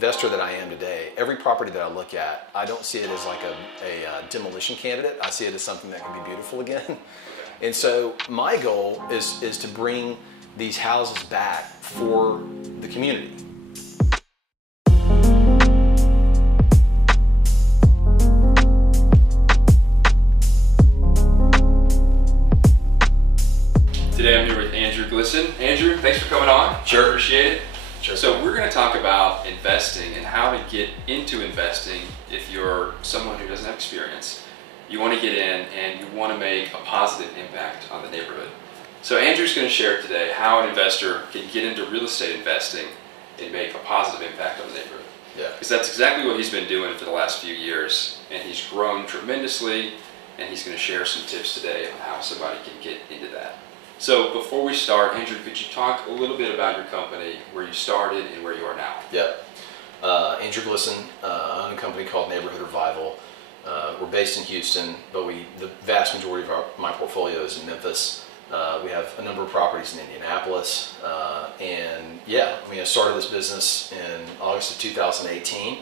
investor that I am today, every property that I look at, I don't see it as like a demolition candidate. I see it as something that can be beautiful again. And so my goal is to bring these houses back for the community. Today I'm here with Andrew Glisson. Andrew, thanks for coming on. Sure. I appreciate it. Sure. So we're going to talk about investing and how to get into investing if you're someone who doesn't have experience. You want to get in and you want to make a positive impact on the neighborhood. So Andrew's going to share today how an investor can get into real estate investing and make a positive impact on the neighborhood. Yeah. Because that's exactly what he's been doing for the last few years, and he's grown tremendously, and he's going to share some tips today on how somebody can get into that. So before we start, Andrew, could you talk a little bit about your company, where you started and where you are now? Yeah. Andrew Glisson, I own a company called Neighborhood Revival. We're based in Houston, but the vast majority of my portfolio is in Memphis. We have a number of properties in Indianapolis. And yeah, I mean, I started this business in August of 2018.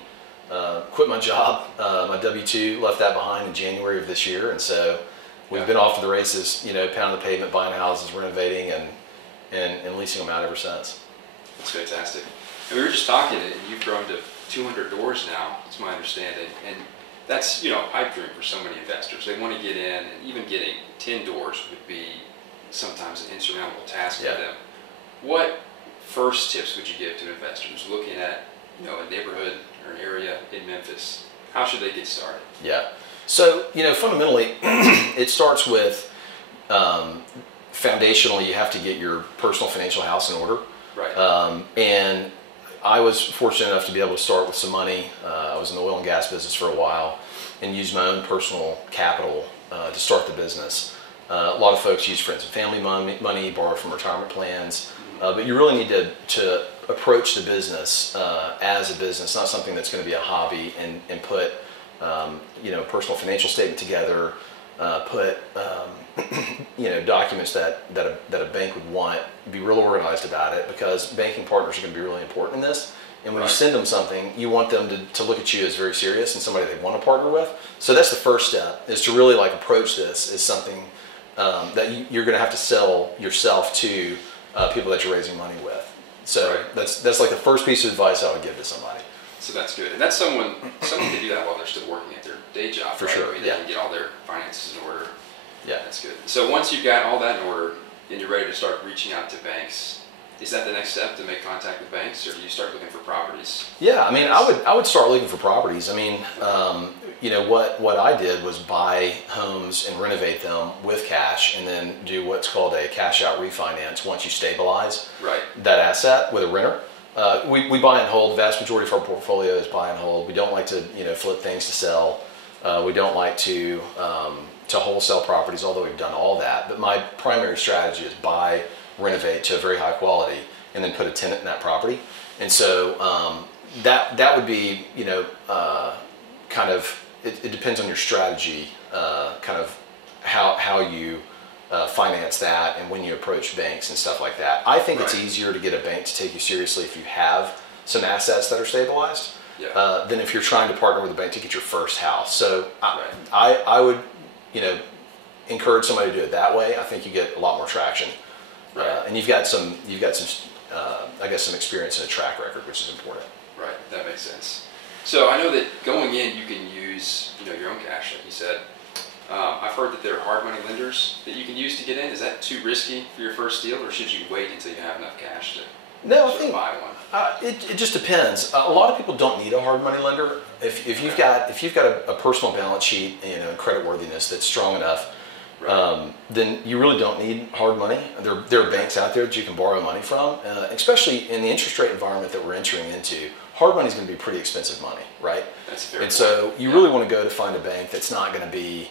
Quit my job, my W-2, left that behind in January of this year. And so we've been off to the races, you know, pounding the pavement, buying houses, renovating, and leasing them out ever since. That's fantastic. And we were just talking, and you've grown to 200 doors now, it's my understanding. And that's, you know, a pipe dream for so many investors. They want to get in, and even getting 10 doors would be sometimes an insurmountable task for them. What first tips would you give to investors looking at, you know, a neighborhood or an area in Memphis? How should they get started? Yeah. So, you know, fundamentally, it starts with foundationally, you have to get your personal financial house in order. Right. And I was fortunate enough to be able to start with some money. I was in the oil and gas business for a while and used my own personal capital to start the business. A lot of folks use friends and family money, borrow from retirement plans, but you really need to approach the business as a business, not something that's going to be a hobby, and put you know, personal financial statement together, put you know, documents that a bank would want, be real organized about it, because banking partners are going to be really important in this. And when you send them something, you want them to look at you as very serious and somebody they want to partner with. So that's the first step, is to really like approach this as something that you're going to have to sell yourself to people that you're raising money with. So that's like the first piece of advice I would give to somebody. So that's good. And that's someone can do that while they're still working at their day job. For sure. I mean, they can get all their finances in order. Yeah. That's good. So once you've got all that in order and you're ready to start reaching out to banks, is that the next step, to make contact with banks, or do you start looking for properties? Yeah, I mean, I would start looking for properties. I mean, you know, what I did was buy homes and renovate them with cash, and then do what's called a cash out refinance once you stabilize that asset with a renter. We buy and hold. The vast majority of our portfolio is buy and hold. We don't like to, you know, flip things to sell. We don't like to wholesale properties, although we've done all that. But my primary strategy is buy, renovate to a very high quality, and then put a tenant in that property. And so that would be, you know, kind of, it depends on your strategy, kind of how you finance that and when you approach banks and stuff like that. I think it's easier to get a bank to take you seriously if you have some assets that are stabilized than if you're trying to partner with a bank to get your first house. So I would, you know, encourage somebody to do it that way. I think you get a lot more traction. And you've got some, I guess, some experience and a track record, which is important. Right, that makes sense. So I know that going in, you can use, you know, your own cash, like you said. I've heard that there are hard money lenders that you can use to get in. Is that too risky for your first deal, or should you wait until you have enough cash to buy one? It just depends. A lot of people don't need a hard money lender. If you've got a personal balance sheet, you know, and creditworthiness that's strong enough, then you really don't need hard money. There are banks out there that you can borrow money from, especially in the interest rate environment that we're entering into. Hard money is going to be pretty expensive mone, right? That's fair. And so you really want to go to find a bank that's not going to be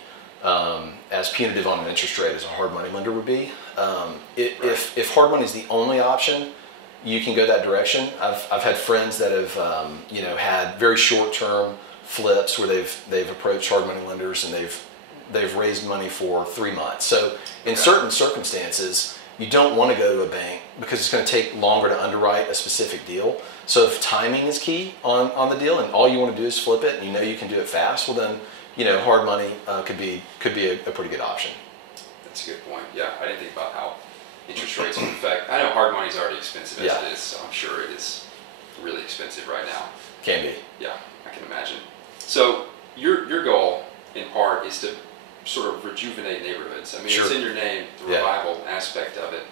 as punitive on an interest rate as a hard money lender would be. If hard money is the only option, you can go that direction. I've had friends that have you know, had very short term flips where they've approached hard money lenders and they've raised money for 3 months. So in certain circumstances, you don't want to go to a bank because it's going to take longer to underwrite a specific deal. So if timing is key on the deal and all you want to do is flip it and you know you can do it fast, well then, hard money could be a pretty good option. That's a good point. Yeah, I didn't think about how interest rates will affect. I know hard money is already expensive as it is, so I'm sure it is really expensive right now. Can be. Yeah, I can imagine. So your goal, in part, is to sort of rejuvenate neighborhoods. I mean, Sure. It's in your name, the revival aspect of it.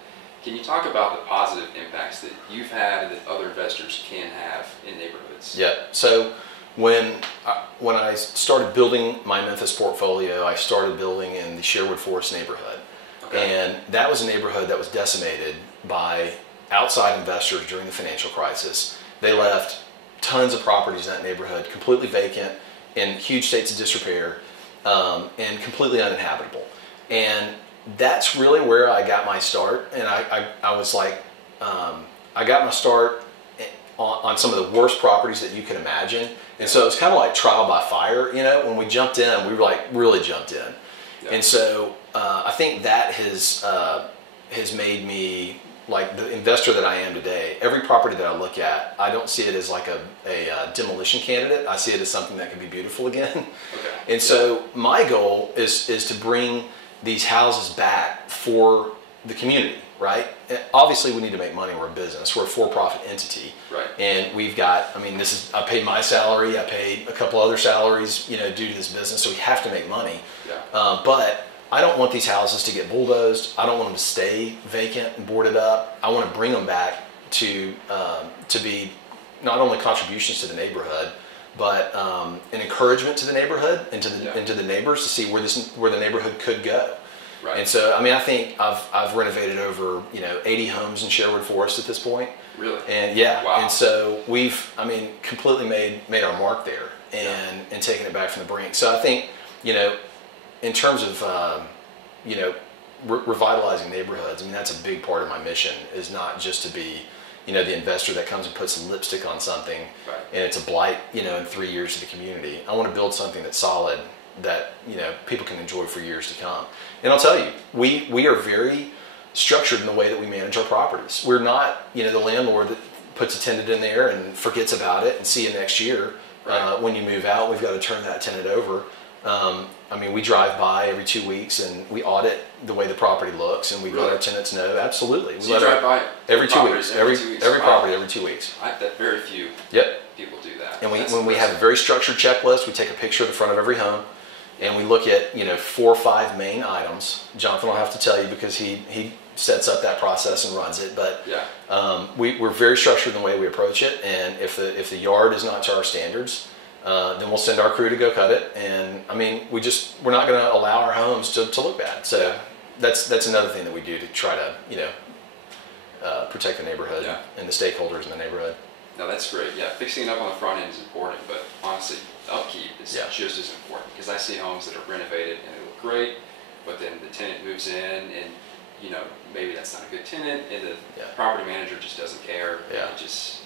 Can you talk about the positive impacts that you've had and that other investors can have in neighborhoods? Yeah. So when I started building my Memphis portfolio, I started building in the Sherwood Forest neighborhood. Okay. And that was a neighborhood that was decimated by outside investors during the financial crisis. They left tons of properties in that neighborhood completely vacant, in huge states of disrepair, and completely uninhabitable. And that's really where I got my start. And I was like, I got my start on some of the worst properties that you can imagine. And so it was kind of like trial by fire, when we jumped in, we were like really jumped in. Yeah. And so I think that has made me like the investor that I am today. Every property that I look at, I don't see it as like a demolition candidate. I see it as something that can be beautiful again. Okay. And so my goal is to bring these houses back for the community, right? And obviously we need to make money. We're a business. We're a for-profit entity. Right. And we've got, I paid my salary. I paid a couple other salaries, due to this business. So we have to make money. Yeah. But I don't want these houses to get bulldozed. I don't want them to stay vacant and boarded up. I want to bring them back to be not only contributions to the neighborhood, but an encouragement to the neighborhood and to the neighbors to see where the neighborhood could go. Right. And so, I think I've renovated over 80 homes in Sherwood Forest at this point. Really? And wow. And so we've completely made our mark there and taken it back from the brink. So I think in terms of revitalizing neighborhoods, that's a big part of my mission. Is not just to be the investor that comes and puts some lipstick on something, right, and it's a blight in 3 years to the community. I want to build something that's solid that people can enjoy for years to come. And I'll tell you, we are very structured in the way that we manage our properties. We're not the landlord that puts a tenant in there and forgets about it and see you next year. Right. When you move out, we've got to turn that tenant over. We drive by every 2 weeks and we audit the way the property looks, and we let our tenants know. Absolutely. So you drive by every 2 weeks. Every property every 2 weeks. That very few people do that. And when we have a very structured checklist, we take a picture of the front of every home, and we look at 4 or 5 main items. Jonathan will have to tell you because he sets up that process and runs it. But we're very structured in the way we approach it, and if the yard is not to our standards, then we'll send our crew to go cut it. And we're not going to allow our homes to look bad. So that's another thing that we do to try to protect the neighborhood and the stakeholders in the neighborhood. No, that's great. Yeah, fixing it up on the front end is important, but honestly, upkeep is just as important, because I see homes that are renovated and they look great, but then the tenant moves in and maybe that's not a good tenant, and the property manager just doesn't care. Yeah. It just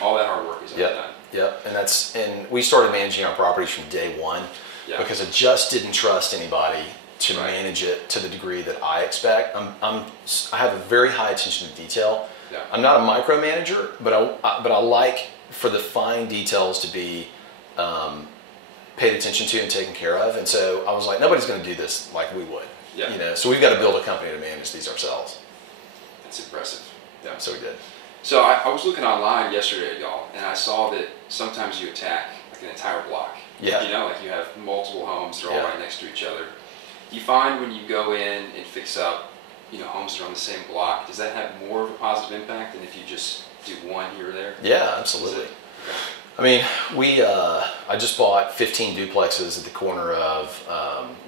all that hard work is undone. Yep. And we started managing our properties from day one because I just didn't trust anybody to manage it to the degree that I expect. I have a very high attention to detail. Yeah. I'm not a micromanager, but I like for the fine details to be paid attention to and taken care of. And so I was like, nobody's going to do this like we would. Yeah. So we've got to build a company to manage these ourselves. That's impressive. Yeah. So we did. So I was looking online yesterday, y'all, and I saw that sometimes you attack like an entire block. Yeah. Like you have multiple homes that are all right next to each other. Do you find when you go in and fix up, homes that are on the same block, does that have more of a positive impact than if you just do one here or there? Yeah, absolutely. I just bought 15 duplexes at the corner of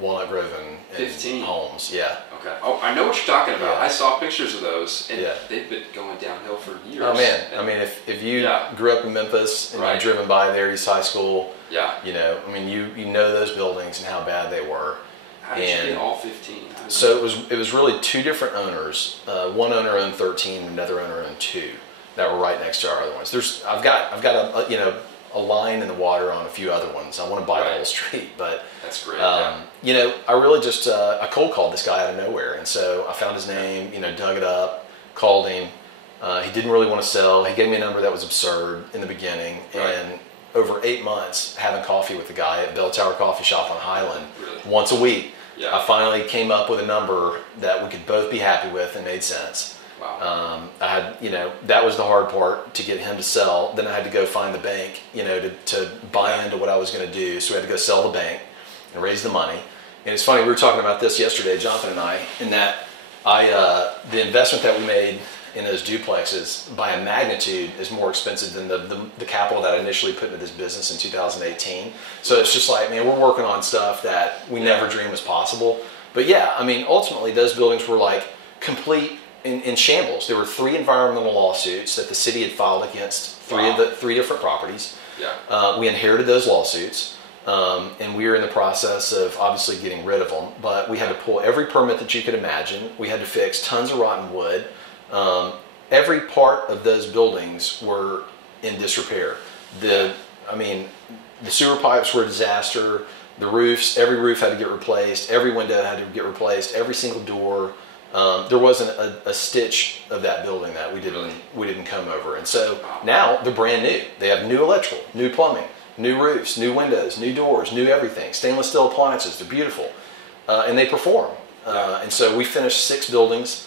Walnut Grove and 15 Holmes. Yeah. Okay. Oh, I know what you're talking about. Yeah. I saw pictures of those, and they've been going downhill for years. Oh man, if you grew up in Memphis and you've driven by there, East High School, you know those buildings and how bad they were. How did you get all 15? So it was really 2 different owners. One owner owned 13, another owner owned 2 that were right next to our other ones. I've got a line in the water on a few other ones. I want to buy the whole street, but that's great. You know, I really just I cold called this guy out of nowhere, and so I found his name, you know, dug it up, called him. He didn't really want to sell. He gave me a number that was absurd in the beginning, and over 8 months having coffee with the guy at Bell Tower Coffee Shop on Highland once a week, I finally came up with a number that we could both be happy with and made sense. Wow. I had, you know, that was the hard part, to get him to sell. Then I had to go find the bank, you know, to buy into what I was going to do. So we had to go sell the bank and raise the money. And it's funny, we were talking about this yesterday, Jonathan and I, in that the investment that we made in those duplexes by a magnitude is more expensive than the capital that I initially put into this business in 2018. So it's just like, man, we're working on stuff that we never dreamed was possible. But yeah, I mean, ultimately those buildings were like complete in shambles. There were 3 environmental lawsuits that the city had filed against 3 different properties. We inherited those lawsuits, and we were in the process of obviously getting rid of them, but we had to pull every permit that you could imagine. We had to fix tons of rotten wood. Every part of those buildings were in disrepair. I mean, the sewer pipes were a disaster. The roofs, every roof had to get replaced. Every window had to get replaced. Every single door. There wasn't a stitch of that building that we didn't come over. And so now they're brand new. They have new electrical, new plumbing, new roofs, new windows, new doors, new everything. Stainless steel appliances. They're beautiful, and they perform. And so we finished 6 buildings.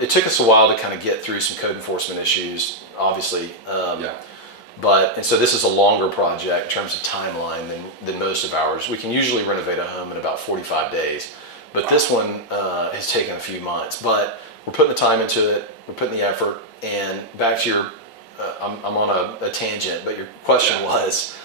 It took us a while to kind of get through some code enforcement issues, obviously. And so this is a longer project in terms of timeline than most of ours. We can usually renovate a home in about 45 days, but this one has taken a few months. But we're putting the time into it, we're putting the effort. And back to your, I'm on a tangent, but your question was,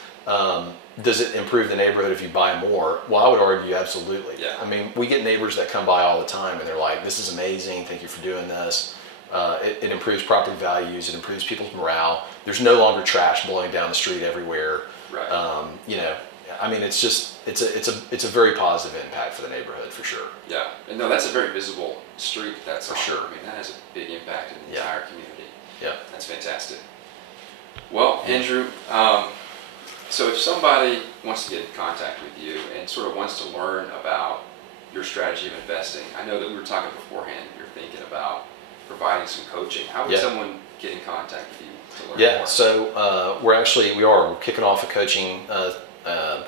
does it improve the neighborhood if you buy more? Well, I would argue absolutely. I mean, we get neighbors that come by all the time and they're like, this is amazing, thank you for doing this. It improves property values, it improves people's morale. There's no longer trash blowing down the street everywhere. You know, I mean, it's a very positive impact for the neighborhood, for sure. And no, that's a very visible street. That's for sure. I mean, that has a big impact in the entire community. That's fantastic. Well, Andrew, so if somebody wants to get in contact with you and sort of wants to learn about your strategy of investing, I know that we were talking beforehand, you're thinking about providing some coaching. How would someone get in contact with you to learn more? So we're kicking off a coaching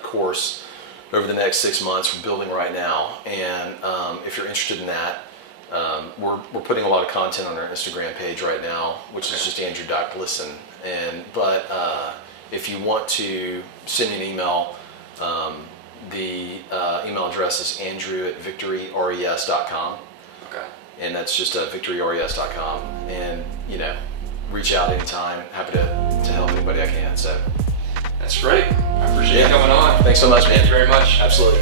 course over the next 6 months. We're building right now, and if you're interested in that, we're putting a lot of content on our Instagram page right now, which is just andrew.glisson. If you want to send me an email, the email address is andrew@victoryres.com. And that's just victoryres.com. And, you know, reach out anytime. Happy to help anybody I can. So that's great. I appreciate you coming on. Thanks so much, man. Thank you very much. Absolutely.